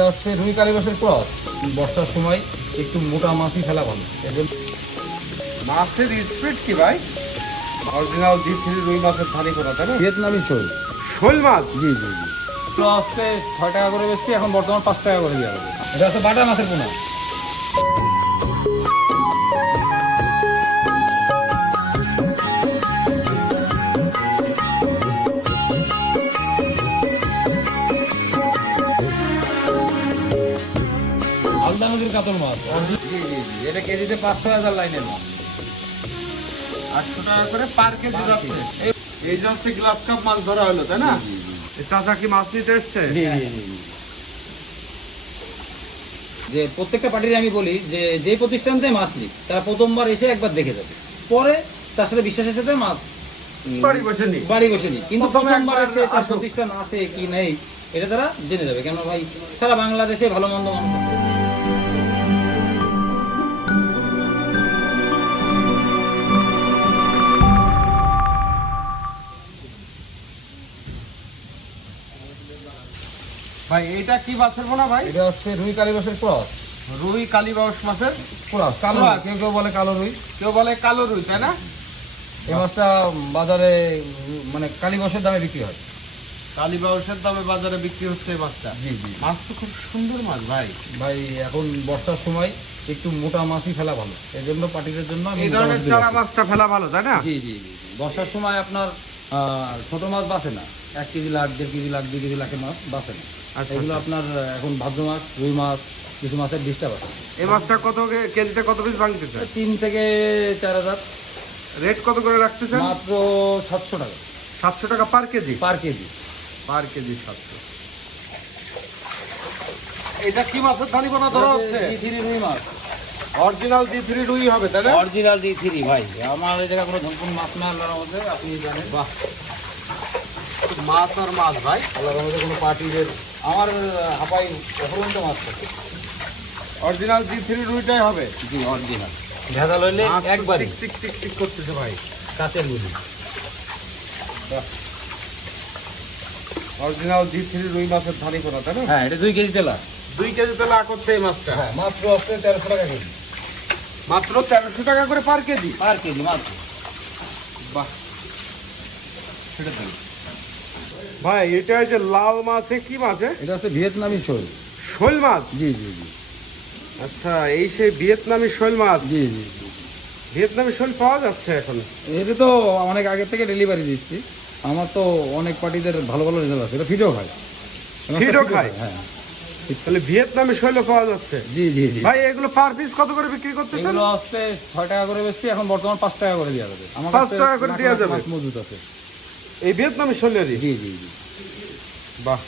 এটা হচ্ছে রুই কালিবাসের ক্রস। বর্ষার সময় একটু মোটা মাছই ফেলা ভালো। এর জন্য মাছের স্পিড কি ভাই? অরিজিনাল জি থ্রি রুই মাছের থালি করা তাই না? ভিয়েতনামি শোল। শোল মাছ? জি জি জি। তো ছয় টাকা করে বেশি এখন বর্তমান পাঁচ টাকা করে হবে এটা হচ্ছে বাটা মাছের পোনা। কাতল মাছ জি জি জি এটা কেজিতে পাঁচশো হাজার লাইনের মাছ আটশো টাকা করে পার কেজি যাচ্ছে। এই- এই যে হচ্ছে গ্লাস কাপ মাছ ধরা হলো তাই না? চাচা কি মাছ নিতে এসছে? জি জি জি জি। যে প্রত্যেকটা পার্টির আমি বলি যে যে প্রতিষ্ঠানতে মাছ নিক তারা প্রথমবার এসে একবার দেখে যাবে। পরে তার সাথে বিশ্বাসের সাথে মাছ বাড়ি বসে নি বাড়ি বসে নিক কিন্তু প্রথমবার এসে তার প্রতিষ্ঠান আছে কি নেই এটা তারা জেনে যাবে। কেন ভাই সারা বাংলাদেশে ভালো মন্দ মানুষ ভাই এটা কি মাছের পোনা ভাই? এটা হচ্ছে রুই কালীবাসের ক্রস। রুই কালীবাউস মাছের ক্রস কালো কেউ কেউ বলে কালো রুই। কেউ বলে কালো রুই তাই না? এই মাছটা বাজারে মানে কালীবাসের দামে বিক্রি হয়। কালীবাউসের দামে বাজারে বিক্রি হচ্ছে এই মাছটা। জি জি। মাছ তো খুব সুন্দর মাছ ভাই। ভাই এখন বর্ষার সময় একটু মোটা মাছই ফেলা ভালো। এই জন্য পার্টিদের জন্য এই ধরনের চারা মাছটা ফেলা ভালো তাই না? জি জি জি। বর্ষার সময় আপনার আহ, ছোট মাছ বাঁচে না। এক কেজি লাখ দেড় কেজি লাখ দুই কেজি লাখের মাছ বাঁচে না। এগুলো আচ্ছা। আপনার এখন ভাদ্র মাছ রুই মাছ কিছু মাছের ডিস্টার্ব আছে। এই মাছটা কত কেজিতে কত পিস ভাঙতেছে তিন থেকে চার হাজার। রেট কত করে রাখতেছেন? মাত্র সাতশো টাকা। সাতশো টাকা per kg? Per kg. Per kg সাতশো। এটা কি মাছের বানা ধরা হচ্ছে? থ্রি রুই মাছ। অরিজিনাল জি থ্রি রুই হবে তাই না? অরিজিনাল জি থ্রি ভাই। আমার এই জায়গায় কোনো ধনকুন মাছ না আল্লাহর মধ্যে আপনি জানেন। বাহ। মাছ আর মাছ ভাই। আল্লাহর মধ্যে কোনো পার্টিদের আমার হাপাই অপরন্ত মাছ থাকে অরিজিনাল জি থ্রি রুইটাই হবে। জি অরিজিনাল ভেজাল হইলে চিক চিক চিক চিক করতেছে ভাই। কাঁচের গুলি অরিজিনাল জি থ্রি রুই মাছের থালি করা তাই না? হ্যাঁ এটা দুই কেজি তেলা। দুই কেজি তেলা করছে এই মাছটা। হ্যাঁ মাত্র আসছে তেরোশো টাকা কেজি। মাত্র তেরোশো টাকা করে পার কেজি? পার কেজি মাত্র। বাহ। সেটা ভাই এটা যে লাল মাছে কি মাছে এটা হচ্ছে ভিয়েতনামি শোল। শোল মাছ? জি জি জি। আচ্ছা এই সেই ভিয়েতনামি শোল মাছ। জি জি ভিয়েতনামি শোল পাওয়া যাচ্ছে এখন? এটা তো অনেক আগে থেকে ডেলিভারি দিচ্ছি। আমার তো অনেক পার্টিদের ভালো ভালো রেজাল্ট আছে। এটা ফিডও খায়। ফিডও খায়? হ্যাঁ। তাহলে ভিয়েতনামি শৈলও পাওয়া যাচ্ছে। জি জি জি। ভাই এগুলো পার পিস কত করে বিক্রি করতেছেন? এগুলো আসতে ছয় টাকা করে বেশি এখন বর্তমান পাঁচ টাকা করে দেওয়া যাবে। আমার পাঁচ টাকা করে লাখ যাবে? মজুদ আছে। এই ভিয়েতনামি শৈলেরই? জি জি জি। বাহ।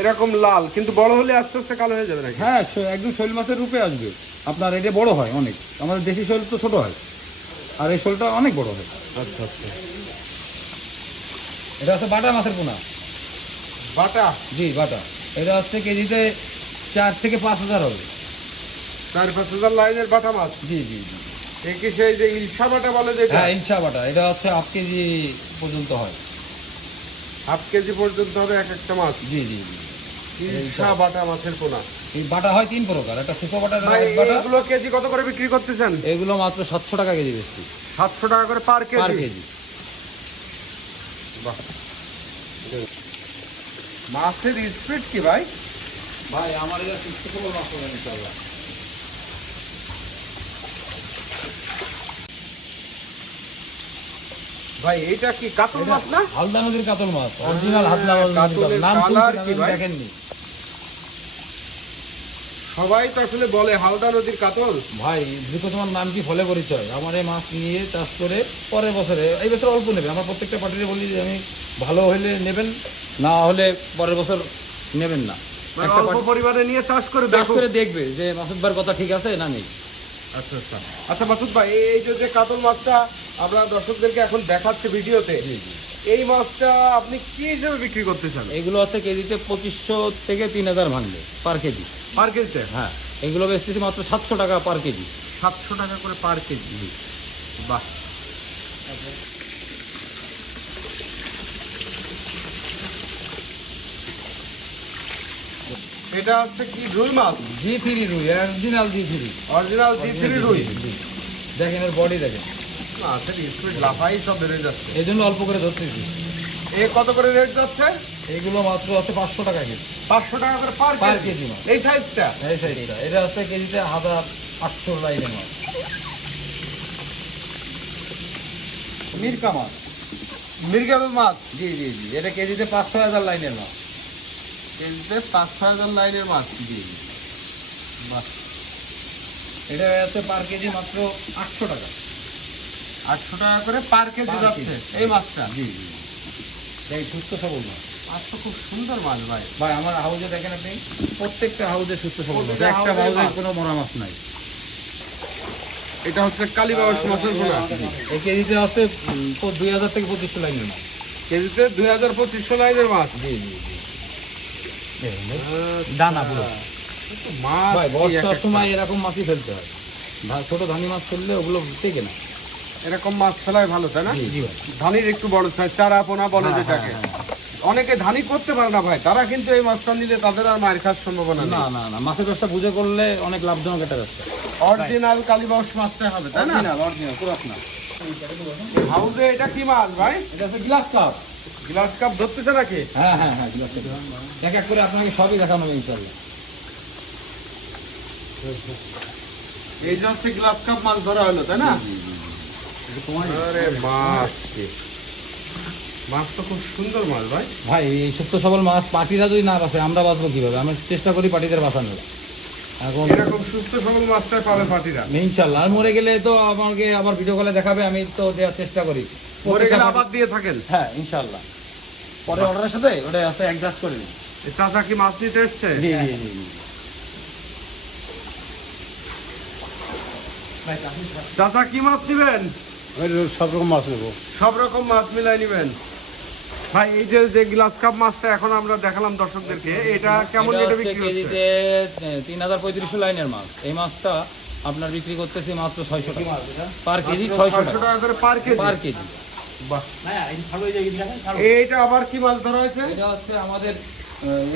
এরকম লাল কিন্তু বড় হলে আস্তে আস্তে কালো হয়ে যাবে নাকি? হ্যাঁ একদম শৈল মাছের রূপে আসবে। আপনার এটা বড় হয় অনেক। আমাদের দেশি শৈল তো ছোট হয়। আর এই শোলটা অনেক বড় হয়। আচ্ছা আচ্ছা। এটা হচ্ছে বাটা মাছের পোনা। বাটা? জি বাটা। এটা হচ্ছে কেজিতে চার থেকে পাঁচ হাজার হবে। চার পাঁচ হাজার লাইনের বাটা মাছ? জি জি জি। এই কি সেই যে ইলশা বাটা বলে যেটা? হ্যাঁ ইনসা বাটা। এটা হচ্ছে হাফ কেজি পর্যন্ত হয়। হাফ কেজি পর্যন্ত হবে এক একটা মাছ? জি জি জি। ইলশা বাটা মাছের পোনা। এই বাটা হয় তিন প্রকার। একটা শুকো বাটা একটা ভাই লাইট বাটা। এগুলো কেজি কত করে বিক্রি করতেছেন? এগুলো মাত্র সাতশো টাকা কেজি সাতশো টাকা করে পার পার কেজি? কেজি। বাহ। মাছের স্পিড কি ভাই? ভাই আমার এটা মাছ হবে ইনশাআল্লাহ। ভাই এটা কি কাতল মাছ না? হালদা নদীর কাতল মাছ অরিজিনাল হালদা নদীর নাম কি? দেখেননি। সবাই তো আসলে বলে হালদা নদীর কাতল। ভাই তোমার নাম কি ফলে পরিচয় আমার এই মাছ নিয়ে চাষ করে পরের বছরে এই বছর অল্প নেবে আমার প্রত্যেকটা পার্টিতে বলি যে আমি ভালো হলে নেবেন না হলে পরের বছর নেবেন না। মানে একটা পরিমাণে নিয়ে চাষ করে চাষ করে দেখবে যে মাসুদ ভাইয়ের কথা ঠিক আছে না নেই। আচ্ছা আচ্ছা। আচ্ছা মাসুদ ভাই এই- যে যে কাতল মাছটা আমরা দর্শকদেরকে এখন দেখাচ্ছি ভিডিওতে এই মাছটা আপনি কি হিসেবে বিক্রি করতে চান? এগুলো হচ্ছে কেজিতে পঁচিশশো থেকে তিন হাজার ভাঙবে পার কেজি। পার কেজিতে? হ্যাঁ। এগুলো বেচতেছি মাত্র সাতশো টাকা পার কেজি। সাতশো টাকা করে পার কেজি। বাহ। এটা হচ্ছে কি রুই মাছ? জি থ্রি রুই original G three original G three রুই। দেখেন এর বডি দেখেন। মাছের স্পিড লাফাই সব বেড়ে যাচ্ছে। এই জন্য অল্প করে ধরতেছি এ কত করে রেট যাচ্ছে? এইগুলো মাত্র আছে পাঁচশো টাকা কেজি। পাঁচশো টাকা করে পার Per কেজি। মাছ। এই সাইজটা এই সাইজটা এটা হচ্ছে কেজিতে হাজার আটশো লাইনের মাছ। মিরকা মাছ। মির্গাল মাছ? জি জি জি। এটা কেজিতে পাঁচ ছয় হাজার লাইনের মাছ। পাঁচ ছয় হাজার লাইনের মাছ বাহ এটা পার কেজি মাত্র আটশো টাকা। আটশো টাকা করে পার কেজি যাচ্ছে এই মাছটা জি জি। এই সুস্থ সবল মাছ খুব সুন্দর মাছ ভাই। ভাই আমার হাউজে দেখেন আপনি প্রত্যেকটা হাউজে সুস্থ সবল মাছ একটা হাউজে। কোনো মরা মাছ নাই। এটা হচ্ছে কালীবাউস মাছের এই কেজিতে হচ্ছে দুই হাজার থেকে পঁচিশশো লাইনের মাছ। কেজিতে দুই হাজার পঁচিশশো লাইনের মাছ। জি জি। জি দানা পুরো। ভাই বর্ষার সময় এরকম মাছই ফেলতে হয়। ছোট ধানি মাছ ফেললে ওগুলো টেকে না। এরকম মাছ ফেলাই ভালো তাই না? ধানির একটু বড় সাইজ চারা পোনা বলে হ্যাঁ, যেটাকে। হ্যাঁ, অনেকে ধানি করতে পারে না ভাই তারা কিন্তু এই মাছটা নিলে তাদের আর মায়ের খাওয়ার সম্ভাবনা না না না মাছের ব্যবসা বুঝে করলে অনেক লাভজনক একটা ব্যবসা। অরিজিনাল কালীবাউস মাছটা হবে তাই না? অরিজিনাল পুরাত না হাউজে এটা কি মাছ ভাই? এটা হচ্ছে গ্লাস কাপ গ্লাস কাপ ধরতেছে নাকি? হ্যাঁ হ্যাঁ হ্যাঁ গ্লাস কাপ এক এক করে আপনাকে সবই দেখানো হবে ইনশাল্লাহ এই যে হচ্ছে গ্লাস কাপ মাছ ধরা হলো তাই না? আরে মাছ মাছ তো খুব সুন্দর মাছ ভাই। ভাই এই সুস্থ সবল মাছ পাটিরা যদি না বাঁচে আমরা বাঁচবো কীভাবে? আমরা চেষ্টা করি পাটিদের বাঁচানোর। এখন এরকম সুস্থ সবল পাবে পাটিরা ইনশাল্লাহ আর মরে গেলে তো আমাকে আবার ভিডিও কলে দেখাবে আমি তো দেওয়ার চেষ্টা করি। মরে গেলে আবার দিয়ে থাকেন? হ্যাঁ ইনশাল্লাহ পরে অর্ডারের সাথে ওটা অ্যাডজাস্ট করে চাচা কি মাছ নিতে এসছে? জি জি জি জি। চাচা কি মাছ নিবেন? সব রকম মাছ নেব। সব রকম মাছ মিলাই নিবেন। ভাই এই যে যে গ্লাস কাপ মাছটা এখন আমরা দেখালাম দর্শকদেরকে এটা কেমন এটা রেটে বিক্রি হচ্ছে? কেজিতে তিন হাজার পঁয়ত্রিশশো লাইনের মাছ। এই মাছটা আপনার বিক্রি করতেছি মাত্র ছয়শো টাকা। পার কেজি ছয়শো ছয়শো টাকা। টাকা করে পার কেজি। Per KG. বাহ। এইটা আবার কি মাছ ধরা হয়েছে? এটা হচ্ছে আমাদের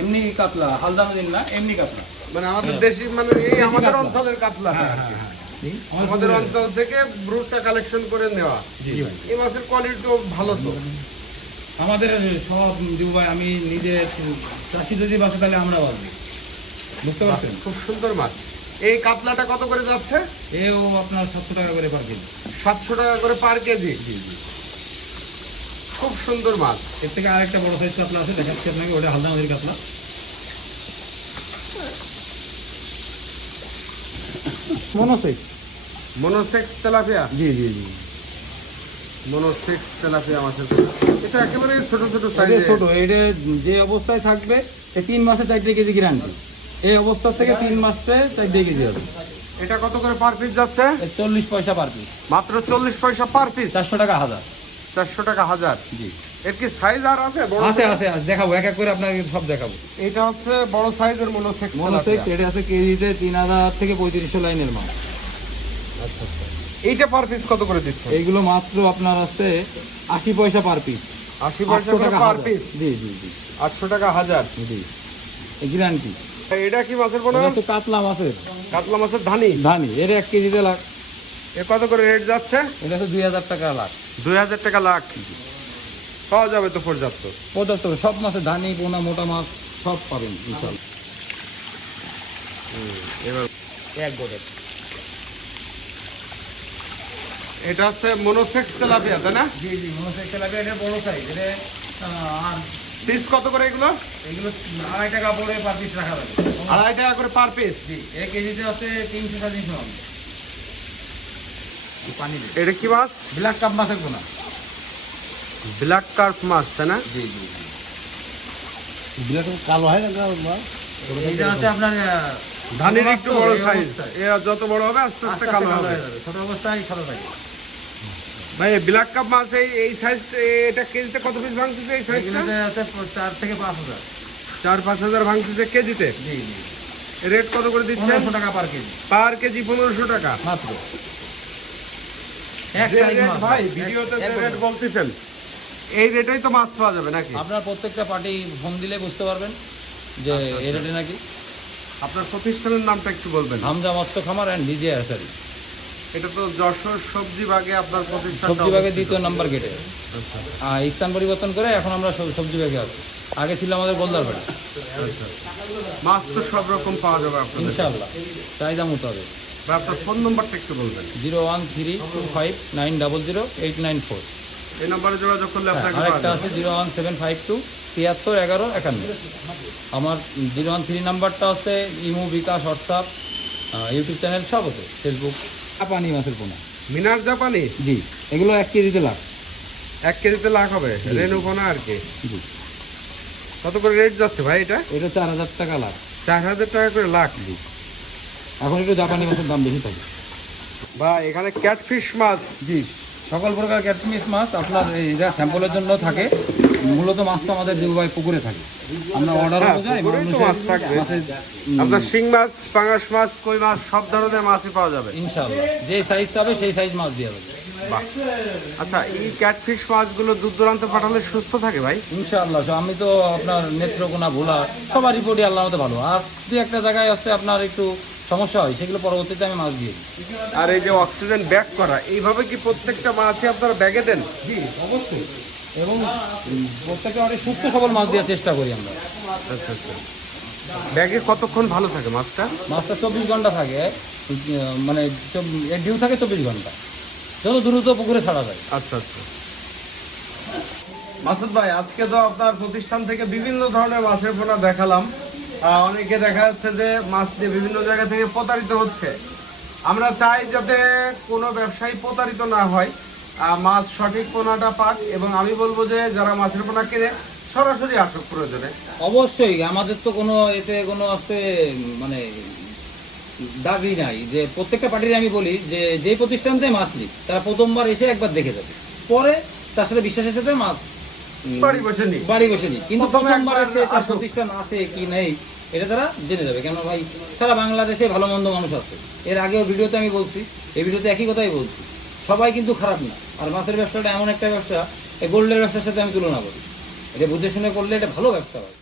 এমনি কাতলা হালদা নদীর না এমনি কাতলা। মানে আমাদের দেশি মানে এই আমাদের অঞ্চলের কাতলা। আমাদের অঞ্চল থেকে ব্রুটটা কালেকশন করে নেওয়া। এই মাছের কোয়ালিটি তো ভালো তো। আমাদের সব দিবু ভাই আমি নিজে চাষি যদি বাসে তাহলে আমরা বাঁচবো বুঝতে পারছেন? খুব সুন্দর মাছ। এই কাতলাটা কত করে যাচ্ছে? এও আপনার সাতশো টাকা করে পার কেজি। সাতশো টাকা করে পার কেজি। জি জি। খুব সুন্দর মাছ এর থেকে আরেকটা বড় সাইজ কাতলা আছে দেখাচ্ছি আপনাকে ওটা হালদা নদীর কাতলা। Monosex monosex tilapia? জি জি জি। মনোসেক্স তেলাপিয়া মাছের এটা একেবারে ছোট ছোট সাইজে ছোট এটা যে অবস্থায় থাকবে সে তিন মাসে চারটে কেজি গ্যারান্টি এই অবস্থা থেকে তিন মাসে চারটে কেজি হবে। এটা কত করে পার পিস যাচ্ছে? চল্লিশ পয়সা পার পিস মাত্র চল্লিশ পয়সা পার পিস চারশো টাকা হাজার। চারশো টাকা হাজার। জি। এর কি সাইজ আর আছে? বড় আছে আছে দেখাবো এক এক করে আপনাকে সব দেখাবো। এটা হচ্ছে বড় সাইজের মনোসেক্স মনোসেক্স এটা আছে কেজিতে তিন হাজার থেকে পঁয়ত্রিশশো লাইনের মাল। এইটা পার পিস কত করে দিচ্ছে এইগুলো মাত্র আপনার আছে আশি পয়সা পার পিস আশি পয়সা টাকা পার পিস জি জি জি। আটশো টাকা হাজার? জি গ্যারান্টি এটা কি মাছের পোনা এটা কাতলা মাছের। কাতলা মাছের ধানি? ধানি এর এক কেজিতে লাখ এ কত করে রেট যাচ্ছে? এটা হচ্ছে দুই হাজার টাকা লাখ। দুই হাজার টাকা লাখ। পাওয়া যাবে তো পর্যাপ্ত। পর্যাপ্ত সব মাছের ধানি পোনা মোটা মাছ সব পাবেন ইনশাল্লাহ। এবার এক গোটে এটা হচ্ছে মনোসেক্স তেলাপিয়া তাই না? জি জি মনোসেক্স লাগে এটা বড় সাইজ এটা পিস কত করে এগুলো? এগুলো আড়াই টাকা পরে পার পিস রাখা যাবে আড়াই টাকা করে পার পিস জি এক কেজিতে হচ্ছে তিনশো সাড়ে তিনশো পানি এটা কি মাছ? ব্ল্যাক কাপ মাছের পোনা ব্ল্যাক কার্প মাছ তাই না? জি জি বিরাট কালো হয় না এইটা হচ্ছে আপনার ধানের একটু বড় সাইজ অবস্থায়। যত বড় হবে আস্তে আস্তে আস্তে কালো কালো হবে। ছোট অবস্থায় সাদা থাকে। ভাই ব্ল্যাক কাপ মাছ এই এই সাইজ এটা কেজিতে কত পিস ভাঙতেছে এই সাইজটা আছে চার থেকে পাঁচ হাজার। চার পাঁচ হাজার ভাঙতেছে কেজিতে? জি জি। রেট কত করে দিচ্ছে পনেরোশো টাকা পার কেজি। পার কেজি পনেরোশো টাকা। মাত্র এক যে size রেট মাছ ভাই ভিডিওতে রেট বলতেছেন। এই রেটেই তো মাছ পাওয়া যাবে নাকি? আপনার প্রত্যেকটা পার্টি ফোন দিলে বুঝতে পারবেন যে এই রেটে নাকি। আপনার প্রতিষ্ঠানের নামটা একটু বলবেন। হামজা মৎস্য খামার অ্যান্ড ডিজে অ্যাসারি এটা তো যশোর সবজি বাগে আপনার প্রতিষ্ঠান সবজি বাগের দ্বিতীয় নাম্বার গেটে আর স্থান পরিবর্তন করে এখন আমরা সবজি বাগে আছি। আগে ছিল আমাদের গোলদার বাড়ি। মাছ তো সব রকম পাওয়া যাবে আপনাদের। ইনশাআল্লাহ। চাহিদা মোতাবেক। বা আপনার ফোন নাম্বারটা একটু বলবেন। Zero one three two five nine double zero eight nine four. এই নাম্বারে যোগাযোগ করলে আপনাকে আরেকটা আছে zero one seven five two তিয়াত্তর এগারো একান্ন। আমার জিরো ওয়ান থ্রি নাম্বারটা হচ্ছে imo bKash WhatsApp YouTube channel সব আছে। ফেসবুক পানি মাছের পোনা। মিনার জাপানি? জি এগুলো এক কেজিতে লাখ। এক কেজিতে লাখ হবে। রেনু পোনা আর কি। জি। কত করে রেট যাচ্ছে ভাই এটা? এটা চার হাজার টাকা লাখ। চার হাজার টাকা করে লাখ। এখন একটু জাপানি মাছের দাম বেশি থাকে। বা এখানে ক্যাটফিশ মাছ। জি সকল প্রকার ক্যাটফিস মাছ আপনার এটা স্যাম্পলের জন্য থাকে মূলত মাছ তো আমাদের দিগুবাই পুকুরে থাকে। আমরা অর্ডার হ্যাঁ, অনুযায়ী মাছ থাকবে। আপনার শিং মাছ পাঙাশ মাছ কই মাছ সব ধরনের মাছই পাওয়া যাবে। ইনশাআল্লাহ। যে সাইজ পাবে সেই সাইজ মাছ দিয়ে হবে। আচ্ছা এই ক্যাটফিশ মাছগুলো দূর দূরান্তে পাঠালে সুস্থ থাকে ভাই? ইনশাআল্লাহ আমি তো আপনার নেত্রকোনা ভোলা সবার রিপোর্টই আল্লাহ মতো ভালো। আর দু একটা জায়গায় আসতে আপনার একটু সমস্যা হয় সেগুলো পরবর্তীতে আমি মাছ দিয়ে দিই। আর এই যে অক্সিজেন ব্যাগ করা এইভাবে কি প্রত্যেকটা মাছই আপনারা ব্যাগে দেন? জি অবশ্যই। এবং প্রত্যেকটা অনেক সুস্থ সবল মাছ দেওয়ার চেষ্টা করি আমরা। আচ্ছা আচ্ছা। ব্যাগে কতক্ষণ ভালো থাকে মাছটা? মাছটা চব্বিশ ঘণ্টা থাকে মানে ডিউ থাকে চব্বিশ ঘণ্টা। যত দ্রুত পুকুরে ছাড়া যায়। আচ্ছা আচ্ছা। মাসুদ ভাই আজকে তো আপনার প্রতিষ্ঠান থেকে বিভিন্ন ধরনের মাছের পোনা দেখালাম। অনেকে দেখা যাচ্ছে যে মাছ দিয়ে বিভিন্ন জায়গা থেকে প্রতারিত হচ্ছে। আমরা চাই যাতে কোনো ব্যবসায়ী প্রতারিত না হয়। মাছ সঠিক পোনাটা পাক এবং আমি বলব যে যারা মাছের পোনা কিনে, সরাসরি আসুক প্রয়োজনে। অবশ্যই, আমাদের তো কোনো এতে কোনো আসতে মানে দাবি নাই যে প্রত্যেকটা পার্টির আমি বলি যে যে প্রতিষ্ঠান থেকে মাছ নিই, তারা প্রথমবার এসে একবার দেখে যাবে। পরে তার সাথে বিশ্বাসের সাথে মাছ বাড়ি বসে নি বাড়ি বসে নিক কিন্তু প্রথমবার এসে তার প্রতিষ্ঠান আছে কি নেই এটা তারা জেনে যাবে। কেন ভাই সারা বাংলাদেশে ভালো মন্দ মানুষ আছে। এর আগেও ভিডিওতে আমি বলছি এই ভিডিওতে একই কথাই বলছি। সবাই কিন্তু খারাপ না। আর মাছের ব্যবসাটা এমন একটা ব্যবসা এই গোল্ডের ব্যবসার সাথে আমি তুলনা করি। এটা বুঝে শুনে করলে এটা ভালো ব্যবসা হয়।